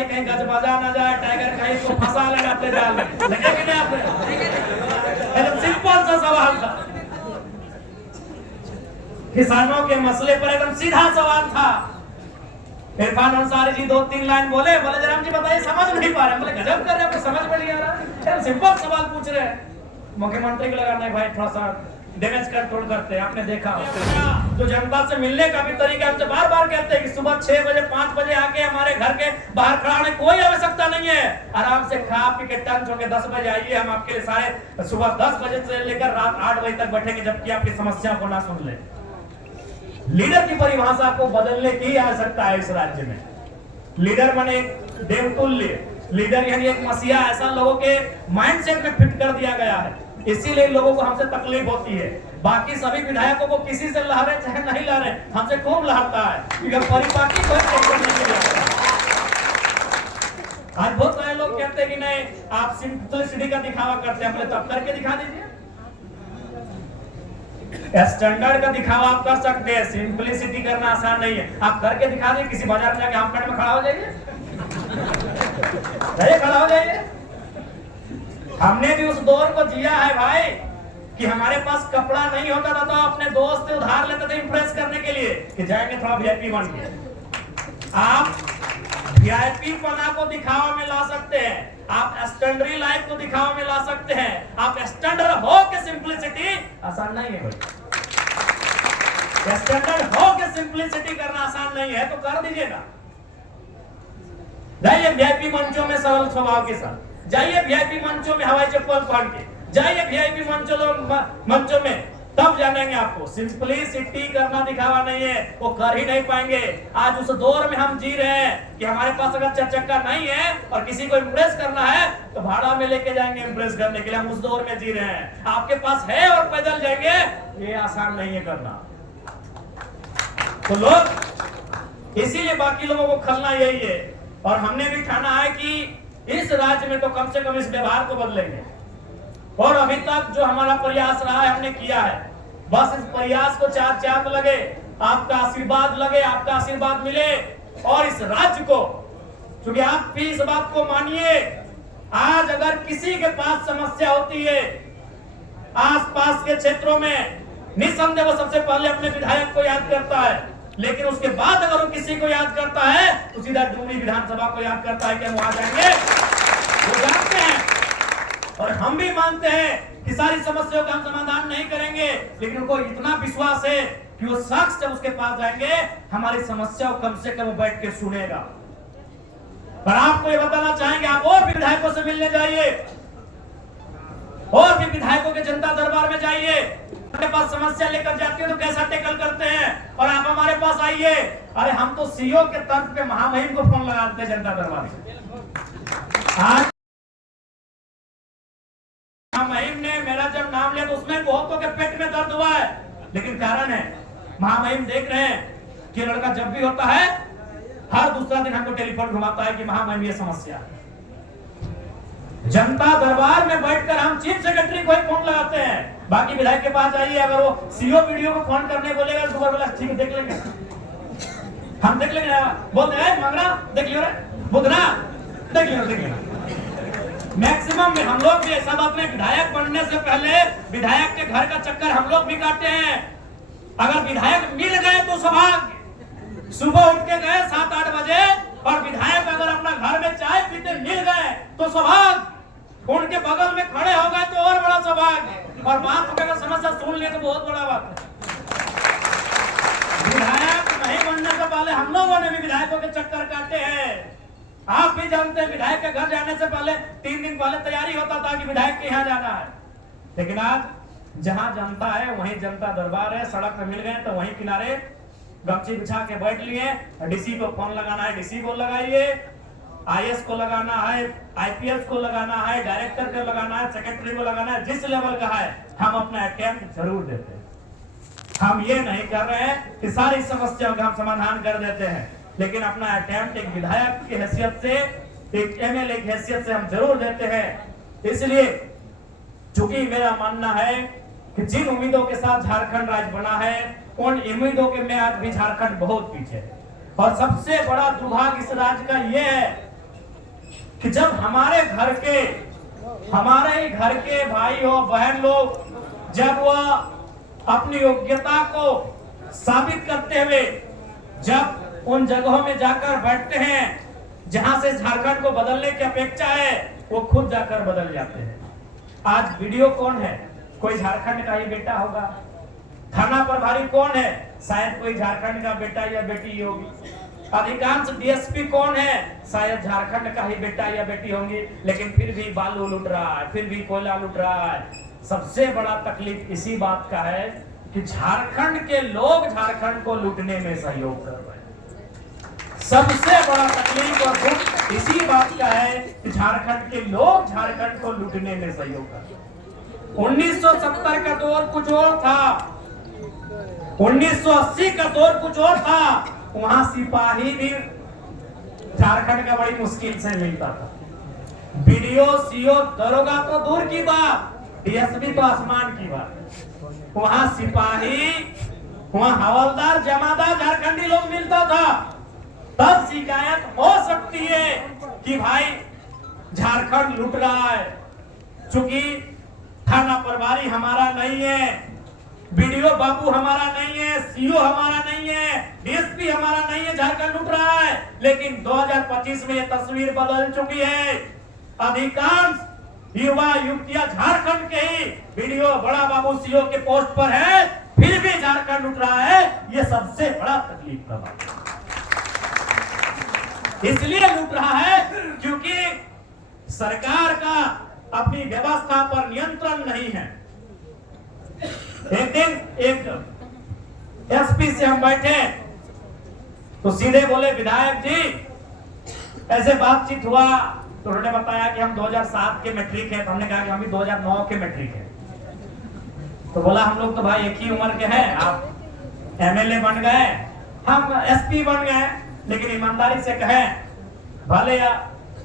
नहीं कहीं गज बजा ना जाए, टाइगर कहीं को फंसा लेना अपने जाल में, लगे कि नहीं आपने? एकदम सिंपल सा सवाल था, किसानों के मसले पर एकदम सीधा सवाल था। इरफान अंसारी जी 2-3 लाइन बोले जयराम जी बताइए, समझ नहीं पा रहे। बोले गजब कर रहे हैं, समझ में नहीं आ रहा, एकदम सिंपल सवाल पूछ रहे हैं। मुख्यमंत्री को लगा नहीं भाई थोड़ा सा डैमेज कंट्रोल करते हैं। आपने देखा तो जनता से मिलने का भी तरीका हमसे बार बार कहते हैं कि सुबह 6 बजे 5 बजे आके हमारे घर के बाहर खड़ा होने कोई आवश्यकता नहीं है। आराम से खा पी के टंच होके 10 बजे आइए, हम आपके लिए सारे सुबह 10 बजे से लेकर रात 8 बजे तक बैठेंगे, जबकि आपकी समस्या को ना सुन ले। लीडर की परिभाषा को बदलने की आवश्यकता है इस राज्य में। लीडर माने एक देवतुल्य, लीडर यानी एक मसीहा, ऐसा लोगों के माइंडसेट में फिट कर दिया गया है। इसीलिए लोगों को हमसे तकलीफ होती है। बाकी सभी विधायकों को किसी से लहरे चाहे नहीं लहरे, हमसे खूब लहरता है, क्योंकि परिपाटी को आज बहुत सारे लोग कहते हैं कि नहीं आप सिंपलिसिटी का दिखावा करते हैं, तब करके दिखा दीजिए। स्टैंडर्ड का दिखावा आप कर सकते हैं, सिंपलिसिटी करना आसान नहीं है। आप करके दिखा दीजिए, किसी बाजार में जाके आम पेड़ में खड़ा हो जाइए, खड़ा हो जाइए। हमने भी उस दौर को जिया है भाई कि हमारे पास कपड़ा नहीं होता था तो अपने दोस्त से उधार लेते थे इंप्रेस करने के लिए कि जाएंगे थोड़ा वीआईपी बन के। आप वीआईपी पना को दिखावा में ला सकते हैं, आप स्टैंडर्ड लाइफ को दिखावा में ला सकते हैं। आप स्टैंडर्ड हो के सिंपलिसिटी आसान नहीं है भाई, स्टैंडर्ड हो के सिंपलिसिटी करना आसान नहीं है, तो कर दीजिएगा। जाइए वीआईपी मंचों में सरल स्वभाव के साथ, जाइए वीआईपी मंचों में हवाई चप्पल पहन के, जाइए वीआईपी मंचों में, तब जानेंगे आपको सिंपलिसिटी करना दिखावा नहीं है, वो कर ही नहीं पाएंगे। आज उस दौर में हम जी रहे हैं कि हमारे पास अगर 4 चक्का नहीं है और किसी को इंप्रेस करना है तो भाड़ा में लेके जाएंगे इंप्रेस करने के लिए, हम उस दौर में जी रहे हैं। आपके पास है और पैदल जाएंगे, ये आसान नहीं है करना। तो लोग इसीलिए बाकी लोगों को खलना यही है, और हमने भी ठाना है कि इस राज्य में तो कम से कम इस व्यवहार को बदलेंगे। और अभी तक जो हमारा प्रयास रहा है हमने किया है, बस इस प्रयास को 4 चांद लगे, आपका आशीर्वाद लगे, आपका आशीर्वाद मिले, और इस राज्य को, क्योंकि आप भी इस बात को मानिए, आज अगर किसी के पास समस्या होती है आसपास के क्षेत्रों में, निसंदेह वो सबसे पहले अपने विधायक को याद करता है, लेकिन उसके बाद अगर वो किसी को याद करता है तो सीधा डुमरी विधानसभा को याद करता है कि हम वहां जाएंगे। वो जानते हैं और हम भी मानते हैं कि सारी समस्याओं का हम समाधान नहीं करेंगे, लेकिन उनको इतना विश्वास है कि वो शख्स जब उसके पास जाएंगे हमारी समस्या को कम से कम बैठ के सुनेगा। पर आपको ये बताना चाहेंगे, आप और भी विधायकों से मिलने जाइए, और भी विधायकों के जनता दरबार में जाइए, अपने पास समस्या लेकर जाते हो तो कैसा टेकल करते हैं, और आप हमारे पास आइए। अरे हम तो सीओ के तर्क पे महामहिम को फोन लगाते हैं जनता दरबार से। आज महामहिम ने मेरा जब नाम लिया तो उसमें बहुतों के पेट में दर्द हुआ है, लेकिन कारण है महामहिम देख रहे हैं कि लड़का जब भी होता है हर दूसरा दिन हमको टेलीफोन घुमाता है कि महामहिम ये समस्या है। जनता दरबार में बैठकर हम चीफ सेक्रेटरी को ही फोन लगाते हैं, बाकी विधायक के पास जाइए, अगर वो सीओ वीडियो को फोन करने बोलेगा तो बोला ठीक है देख लेंगे, हम देख लेंगे, बोलते हैं मंगरा देख लियो रे, बुधना देख लियो। मैक्सिमम में हम लोग भी ऐसा बात नहीं, विधायक बनने से पहले विधायक के घर का चक्कर हम लोग भी काटते हैं। अगर विधायक मिल गए तो सौभाग्य, सुबह उठ के गए 7-8 बजे, और विधायक अगर अपना घर में चाय पीते मिल गए तो सौभाग्य, उनके बगल में खड़े हो गए तो और बड़ा सौभाग्य, और बात अगर समस्या सुन लिए तो बहुत बड़ा बात है। विधायक नहीं बनने से पहले हम लोगों ने भी विधायकों के चक्कर काटे हैं। आप भी जानते हैं विधायक के घर जाने से पहले 3 दिन पहले तैयारी होता था कि विधायक के यहाँ जाना है, लेकिन आज जहां जनता है वहीं जनता दरबार है। सड़क पे मिल गए तो वहीं किनारे गमछी बिछा के बैठ लिए, डीसी को फोन लगाना है डीसी को लगाइए, आईएएस को लगाना है, आईपीएस को लगाना है, डायरेक्टर को लगाना है, सेक्रेटरी को लगाना है, जिस लेवल का है हम अपना अटेम्प्ट जरूर देते हैं। हम ये नहीं कर रहे हैं कि सारी समस्याओं का हम समाधान कर देते हैं, लेकिन अपना अटेम्प्ट एक विधायक की हैसियत से, एक एमएलए की हैसियत से हम जरूर देते हैं। इसलिए चूंकि मेरा मानना है कि जिन उम्मीदों के साथ झारखंड राज्य बना है उन उम्मीदों के में आज भी झारखंड बहुत पीछे है, और सबसे बड़ा दुर्भाग्य इस राज्य का यह है कि जब हमारे ही घर के भाई हो बहन लोग जब वह अपनी योग्यता को साबित करते हुए जब उन जगहों में जाकर बैठते हैं जहां से झारखंड को बदलने की अपेक्षा है, वो खुद जाकर बदल जाते हैं। आज वीडियो कौन है? कोई झारखंड का ही बेटा होगा। थाना प्रभारी कौन है? शायद कोई झारखंड का बेटा या बेटी होगी। अधिकांश डीएसपी कौन है? शायद झारखंड का ही बेटा या बेटी होंगी। लेकिन फिर भी बालू लूट रहा है, फिर भी कोयला लूट रहा है। सबसे बड़ा तकलीफ इसी बात का है कि झारखंड के लोग झारखंड को लूटने में सहयोग कर रहे हैं। सबसे बड़ा तकलीफ और दुख इसी बात का है कि झारखंड के लोग झारखंड को लूटने में सहयोग कर रहे हैं। 1970 का दौर कुछ और था, 1980 का दौर कुछ और था। वहां सिपाही भी झारखंड का बड़ी मुश्किल से मिलता था। बीडीओ, सीओ, दरोगा तो दूर की बात, डीएसपी तो आसमान की बात। वहां सिपाही, वहां हवलदार, जमादार झारखंडी लोग मिलता था। तब शिकायत हो सकती है कि भाई झारखंड लूट रहा है। चूंकि थाना प्रभारी हमारा नहीं है, बीडीओ बाबू हमारा नहीं है, सीओ हमारा नहीं है, डीएसपी हमारा नहीं है, झारखंड लूट रहा है। लेकिन 2025 में यह तस्वीर बदल चुकी है। अधिकांश युवा युवतियां झारखंड के ही बीडीओ, बड़ा बाबू, सीओ के पोस्ट पर है, फिर भी झारखंड लूट रहा है। यह सबसे बड़ा तकलीफ का बात है। इसलिए लूट रहा है क्योंकि सरकार का अपनी व्यवस्था पर नियंत्रण नहीं है। एक दिन एक एसपी से हम बैठे तो सीधे बोले, विधायक जी ऐसे बातचीत हुआ तो उन्होंने बताया कि हम 2007 के मैट्रिक हैं। तो हमने कहा कि हम भी 2009 के मैट्रिक हैं। तो बोला हम लोग तो भाई एक ही उम्र के हैं, आप एमएलए बन गए, हम एसपी बन गए। लेकिन ईमानदारी से कहें, भले या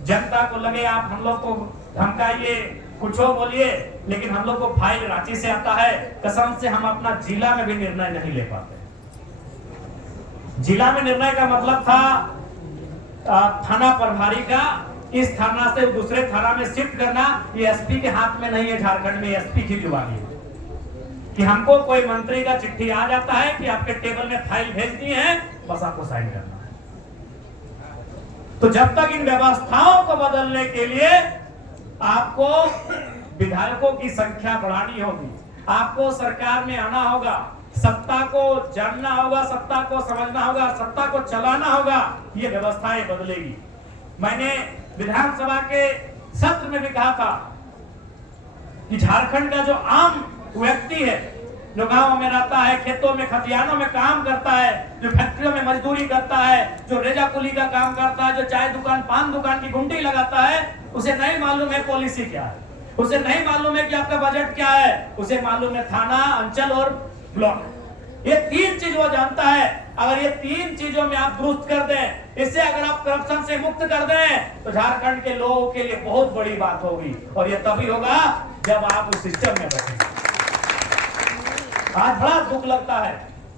जनता को लगे आप हम लोग को धमकाइए, कुछ हो बोलिए, लेकिन हम लोग को फाइल रांची से आता है। कसम से हम अपना जिला में भी निर्णय नहीं ले पाते। जिला में निर्णय का मतलब था थाना प्रभारी का इस थाना से दूसरे थाना में शिफ्ट करना। ये एसपी के हाथ में नहीं है। झारखंड में एसपी की जुबानी है कि हमको कोई मंत्री का चिट्ठी आ जाता है कि आपके टेबल में फाइल भेज दी है, बस आपको साइन करना है। तो जब तक इन व्यवस्थाओं को बदलने के लिए आपको विधायकों की संख्या बढ़ानी होगी, आपको सरकार में आना होगा, सत्ता को जानना होगा, सत्ता को समझना होगा, सत्ता को चलाना होगा, ये व्यवस्थाएं बदलेगी। मैंने विधानसभा के सत्र में भी कहा था कि झारखंड का जो आम व्यक्ति है, जो गांव में रहता है, खेतों में खतियानों में काम करता है, जो फैक्ट्रियों में मजदूरी करता है, जो रेजा कुली का काम करता है, जो चाय दुकान, पान दुकान की घंटी लगाता है, उसे नहीं मालूम है पॉलिसी क्या है, उसे नहीं मालूम है कि आपका बजट क्या है, उसे मालूम है थाना, अंचल और ब्लॉक। ये तीन चीज वो जानता है। अगर ये तीन चीजों में आप दुरुस्त कर दें, इससे अगर आप करप्शन से मुक्त कर दें, तो झारखंड के लोगों के लिए बहुत बड़ी बात होगी। और ये तभी होगा जब आप उस सिस्टम में बैठेंगे। आज बड़ा दुख लगता है,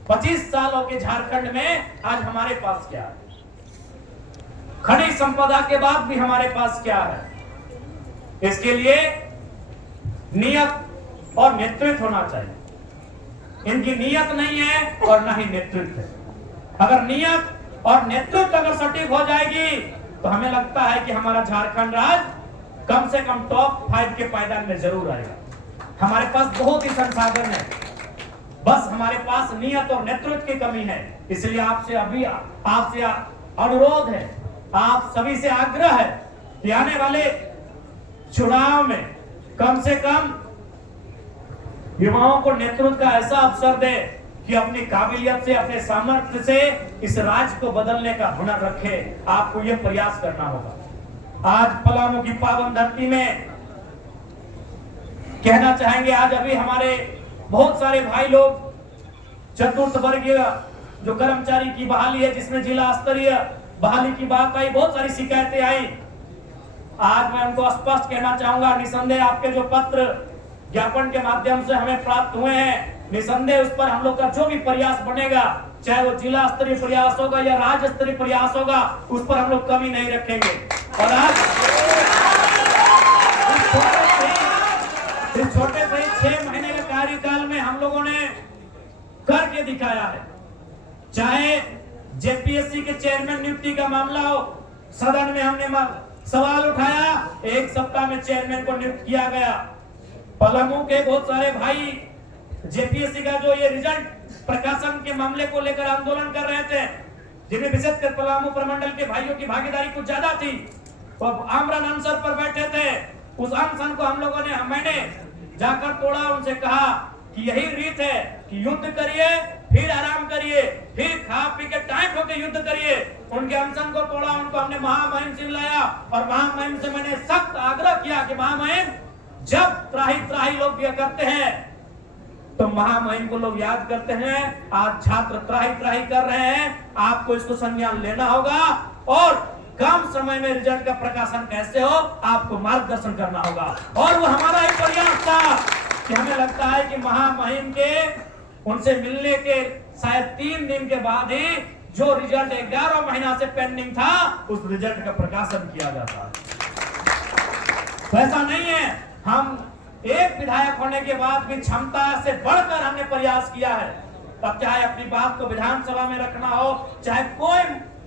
25 सालों के झारखंड में आज हमारे पास क्या है? खनिज संपदा के बाद भी हमारे पास क्या है? इसके लिए नियत और नेतृत्व होना चाहिए। इनकी नियत नहीं है और ना ही नेतृत्व है। अगर नियत और नेतृत्व अगर सटीक हो जाएगी तो हमें लगता है कि हमारा झारखंड राज्य कम से कम टॉप 5 के पायदान में जरूर आएगा। हमारे पास बहुत ही संसाधन है, बस हमारे पास नियत और नेतृत्व की कमी है। इसलिए आपसे अनुरोध है, आप सभी से आग्रह है कि आने वाले चुनाव में कम से कम युवाओं को नेतृत्व का ऐसा अवसर दे कि अपनी काबिलियत से, अपने सामर्थ्य से इस राज्य को बदलने का हुनर रखे। आपको यह प्रयास करना होगा। आज पलामू की पावन धरती में कहना चाहेंगे, आज अभी हमारे बहुत सारे भाई लोग चतुर्थ वर्गीय जो कर्मचारी की बहाली है, जिसमें जिला स्तरीय बहाली की बात आई, बहुत सारी शिकायतें आई। आज मैं उनको स्पष्ट कहना चाहूंगा, निसंदेह आपके जो पत्र ज्ञापन के माध्यम से हमें प्राप्त हुए हैं, निसंदेह उस पर हम लोग का जो भी प्रयास बनेगा, चाहे वो जिला स्तरीय प्रयास होगा या राज्य स्तरीय प्रयास होगा, उस पर हम लोग कमी नहीं रखेंगे। और आज इस छोटे से 6 महीने के कार्यकाल में हम लोगों ने करके दिखाया है। चाहे जेपीएससी के चेयरमैन नियुक्ति का मामला हो, सदन में हमने सवाल उठाया, 1 सप्ताह में चेयरमैन को नियुक्त किया गया। पलामू के बहुत सारे भाई जेपीएससी का जो ये रिजल्ट प्रकाशन के मामले को लेकर आंदोलन कर रहे थे, जिनमें विशेषकर पलामू प्रमंडल के भाइयों की भागीदारी कुछ ज्यादा थी, वो आमरण अनशन पर बैठे थे। उस अनशन को हम लोगों ने, मैंने जाकर तोड़ा, उनसे कहा कि यही रीत है कि युद्ध करिए, फिर आराम करिए, फिर खा पी के टाइट होकर युद्ध करिए। उनके अनशन को तोड़ा, उनको हमने महामहिम से लाया और महामहिम से मैंने सख्त आग्रह किया कि महामहिम, जब त्राही लोग ये करते हैं तो महामहिम को लोग याद करते हैं। आज छात्र त्राही कर रहे हैं, आपको इसको संज्ञान लेना होगा और कम समय में रिजल्ट का प्रकाशन कैसे हो, आपको मार्गदर्शन करना होगा। और वो हमारा ही प्रयास था कि हमें लगता है कि महामहिम के उनसे मिलने के शायद 3 दिन के बाद ही जो रिजल्ट 11 महीना से पेंडिंग था, उस रिजल्ट का प्रकाशन किया जाता। तो ऐसा नहीं है, हम एक विधायक होने के बाद भी क्षमता से बढ़कर हमने प्रयास किया है। तब चाहे अपनी बात को विधानसभा में रखना हो, चाहे कोई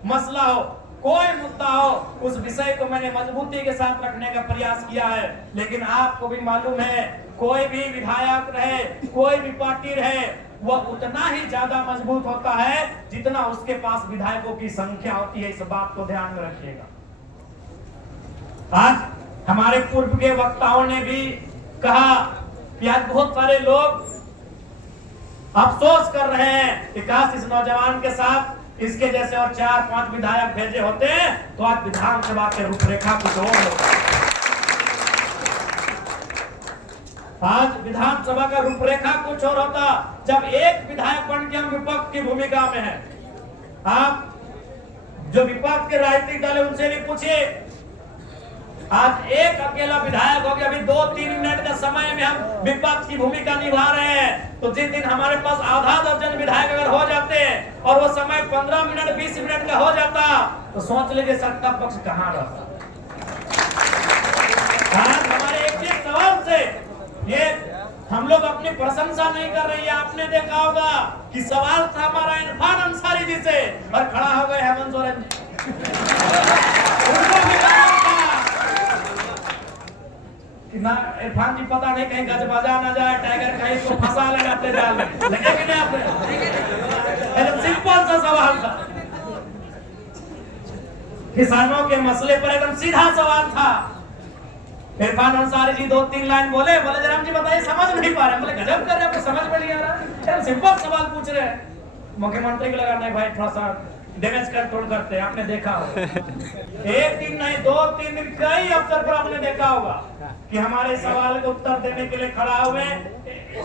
मसला हो, कोई मुद्दा हो, उस विषय को मैंने मजबूती के साथ रखने का प्रयास किया है। लेकिन आपको भी मालूम है, कोई भी विधायक रहे, कोई भी पार्टी रहे, वह उतना ही ज्यादा मजबूत होता है जितना उसके पास विधायकों की संख्या होती है। इस बात को ध्यान में रखिएगा। आज हमारे पूर्व के वक्ताओं ने भी कहा कि आज बहुत सारे लोग अफसोस कर रहे हैं कि काश इस नौजवान के साथ इसके जैसे और 4-5 विधायक भेजे होते तो आज विधानसभा के रूपरेखा कुछ और होता। आज विधानसभा का रूपरेखा कुछ और होता जब एक विधायक बन के हम विपक्ष की भूमिका में है। आप जो विपक्ष के राजनीतिक दल है उनसे भी पूछिए, आज एक अकेला विधायक हो गया, अभी 2-3 मिनट का समय में हम विपक्ष की भूमिका निभा रहे हैं। तो जिस दिन हमारे पास आधा दर्जन विधायक अगर हो जाते और वो समय 15 मिनट 20 मिनट का हो जाता तो सोच लीजिए सत्ता पक्ष कहां रहता। आज हमारे एक सवाल से ये हम लोग अपनी प्रशंसा नहीं कर रहे हैं। आपने देखा होगा कि सवाल था हमारा इरफान अंसारी जी से और खड़ा हो गए हेमंत सोरेन। ना इरफान जी पता नहीं कहीं गजबाजा ना जाए, टाइगर कहीं को फंसा ले जाते जाल में, लगे कि नहीं आपने? एकदम सिंपल सा सवाल था, किसानों के मसले पर एकदम सीधा सवाल था। इरफान अंसारी जी 2-3 लाइन बोले जयराम जी बताइए, समझ नहीं पा रहे। बोले गजब कर रहे हैं, समझ में नहीं आ रहा, एकदम सिंपल सवाल पूछ रहे हैं। मुख्यमंत्री को लगा नहीं भाई थोड़ा सा डैमेज कंट्रोल करते हैं। आपने देखा होगा 1 दिन नहीं 2-3 दिन कई अवसर पर आपने देखा होगा कि हमारे सवाल का उत्तर देने के लिए खड़ा हुए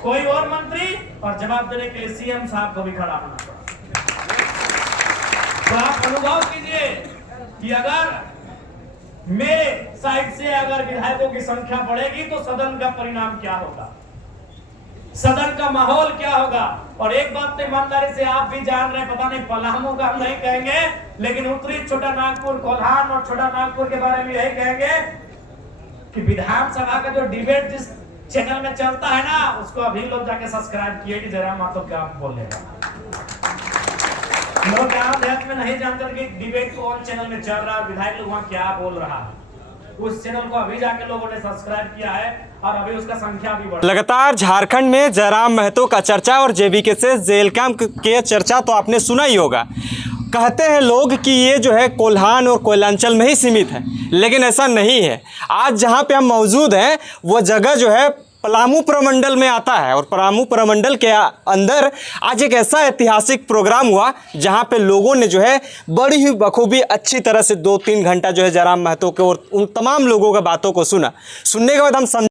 कोई और मंत्री और जवाब देने के लिए सीएम साहब को भी खड़ा होना पड़ा। तो आप अनुभव कीजिए कि अगर मेरे साइड से अगर विधायकों की संख्या बढ़ेगी तो सदन का परिणाम क्या होगा, सदन का माहौल क्या होगा। और एक बात तो ईमानदारी से आप भी जान रहे, पता नहीं पलामू का हम नहीं कहेंगे, लेकिन उत्तरी छोटा नागपुर, कोल्हान और छोटा नागपुर के बारे में यही कहेंगे कि विधानसभा का जो डिबेट जिस चैनल में चलता है ना, उसको अभी लोग जाके सब्सक्राइब किए कि जयराम मातो क्या बोलेगा। लोग देश में नहीं जानते कि डिबेट कौन चैनल में चल रहा है, विधायक लोग वहां क्या बोल रहा है। उस चैनल को अभी जाके लोगों ने सब्सक्राइब किया है और अभी उसका संख्या भी बढ़। लगातार झारखंड में जयराम महतो का चर्चा और जेवीके से जेल कैंप के चर्चा तो आपने सुना ही होगा। कहते हैं लोग कि ये जो है कोल्हान और कोयलांचल में ही सीमित है, लेकिन ऐसा नहीं है। आज जहाँ पे हम मौजूद हैं वो जगह जो है पलामू प्रमंडल में आता है और पलामू प्रमंडल के अंदर आज एक ऐसा ऐतिहासिक प्रोग्राम हुआ जहां पे लोगों ने जो है बड़ी ही बखूबी अच्छी तरह से 2-3 घंटा जो है जयराम महतो के और उन तमाम लोगों का बातों को सुना। सुनने के बाद हम